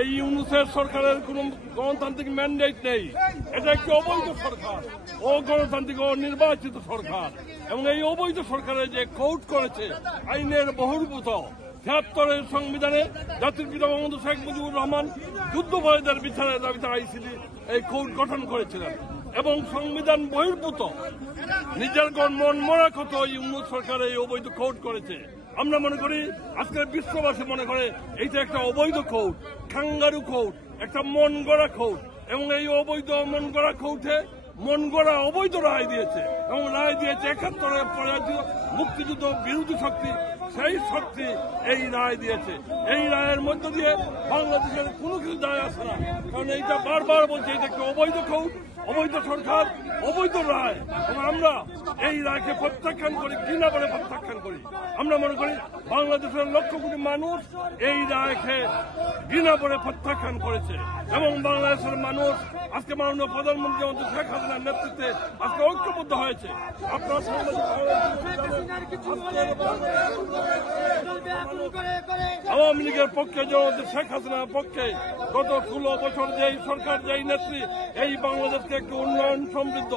এই ইউনূসের সরকারের কোন গণতান্ত্রিক ম্যান্ডেট নেই। এটা একটি অবৈধ সরকার, অগণতান্ত্রিক অনির্বাচিত সরকার। এবং এই অবৈধ সরকারের যে কোর্ট করেছে আইনের বহির্ভূত ৭৬-এর সংবিধানে জাতির পিতা বঙ্গবন্ধু শেখ মুজিবুর রহমান যুদ্ধাপরাধীদের বিচারের দাবিতে আইসিসি এই কোর্ট গঠন করেছিলেন এবং সংবিধান বহির্ভূত নিজের মন মরা কত ইউনূস সরকার এই অবৈধ কোর্ট করেছে। আমরা মনে করি আজকের বিশ্ববাসী মনে করে এইটা একটা অবৈধ কোর্ট, খাঙ্গারু কোর্ট, একটা মন গড়া কোর্ট। এবং এই অবৈধ মন গড়া কোর্টে মন গড়া অবৈধ রায় দিয়েছে এবং রায় দিয়েছে ৭১-এর পরাজিত মুক্তিযুদ্ধ বিরোধী শক্তি, সেই শক্তি এই রায় দিয়েছে। এই রায়ের মধ্য দিয়ে বাংলাদেশের কোনো কিছু যায় আসে না, কারণ এইটা বারবার বলছে এটা একটা অবৈধ কোর্ট, অবৈধ সরকার, অবৈধ রায়। এবং আমরা এই রায়কে প্রত্যাখ্যান করি, ঘৃণা করে প্রত্যাখ্যান করি। আমরা মনে করি বাংলাদেশের লক্ষ কোটি মানুষ এই রায়কে ঘৃণা করে প্রত্যাখ্যান করেছে এবং বাংলাদেশের মানুষ আজকে মাননীয় প্রধানমন্ত্রী শেখ হাসিনার নেতৃত্বে আজকে ঐক্যবদ্ধ হয়েছে। আপনারা আওয়ামী লীগের পক্ষে জনতা শেখ হাসিনার পক্ষে গত ১৬ বছর যেই সরকার, যেই নেত্রী এই বাংলাদেশকে একটি উন্নয়ন সমৃদ্ধ,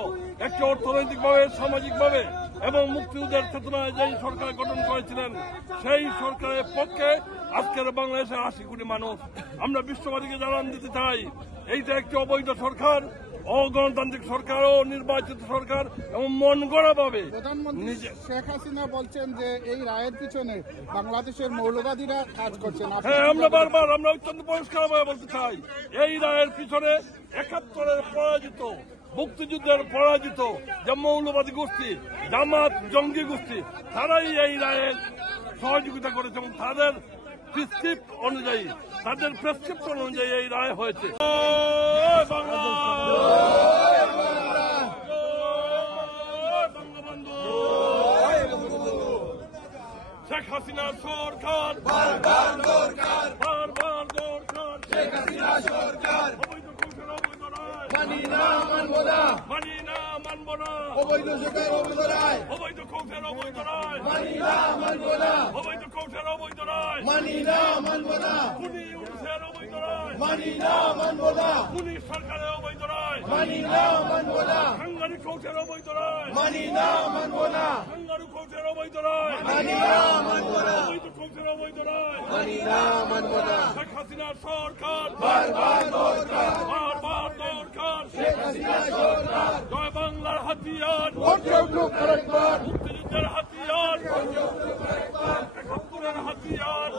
একটি অর্থনৈতিকভাবে, সামাজিকভাবে এবং মুক্তিযুদ্ধের চেতনায় যেই সরকার গঠন করেছিলেন, সেই সরকারের পক্ষে আজকের বাংলাদেশে ৮০ কোটি মানুষ। আমরা বিশ্ববাসীকে জানান দিতে চাই এইটা একটি অবৈধ সরকার, অগণতান্ত্রিক সরকার ও নির্বাচিত সরকার এবং মন গড়া ভাবে। প্রধানমন্ত্রী শেখ হাসিনা বলছেন যে এই রায়ের পিছনে বাংলাদেশের মৌলবাদীরা কাজ করছেন। হ্যাঁ, আমরা অত্যন্ত পরিষ্কারভাবে বলতে চাই এই রায়ের পিছনে ৭১-এর পরাজিত মুক্তিযুদ্ধের পরাজিত যে মৌলবাদী গোষ্ঠী, জামাত জঙ্গি গোষ্ঠী, তারাই এই রায়ের সহযোগিতা করেছে এবং তাদের প্রেসক্রিপ্ট অনুযায়ী, তাদের প্রেসক্রিপশন অনুযায়ী এই রায় হয়েছে। শেখ হাসিনা সরকার বারবার দরকার, শেখ হাসিনা সরকার অবৈধ কৌশল, অবৈধ রায় মানি না, মানব না, মানি না, মানব না, অবৈধ সরকার, অবৈধ রায়, অবৈধ কৌশল, অবৈধ রায় মানি না, মানব না, অবৈধ কৌশল, অবৈধ রায় মানি না, মানব না, খুনি ইউনূসের অবৈধ রায় মানি না, মানব না, খুনি সরকারের অবৈধ রায় মানি না, মানব না, সাংবাদিক কৌশল, অবৈধ রায় মানি না, মানব না, সাংবাদিক কৌশল, অবৈধ রায় মানি না, মানব না, অবৈধ কৌশল, অবৈধ রায় মানি না, মানব না। শেখ হাসিনা সরকার বারবার দরকার, বারবার দরকার, শেখ হাসিনা সরকার। জয় বাংলার হাতিয়ার, মুক্তিযুদ্ধের হাতিয়ার, ৭১-এর হাতিয়ার।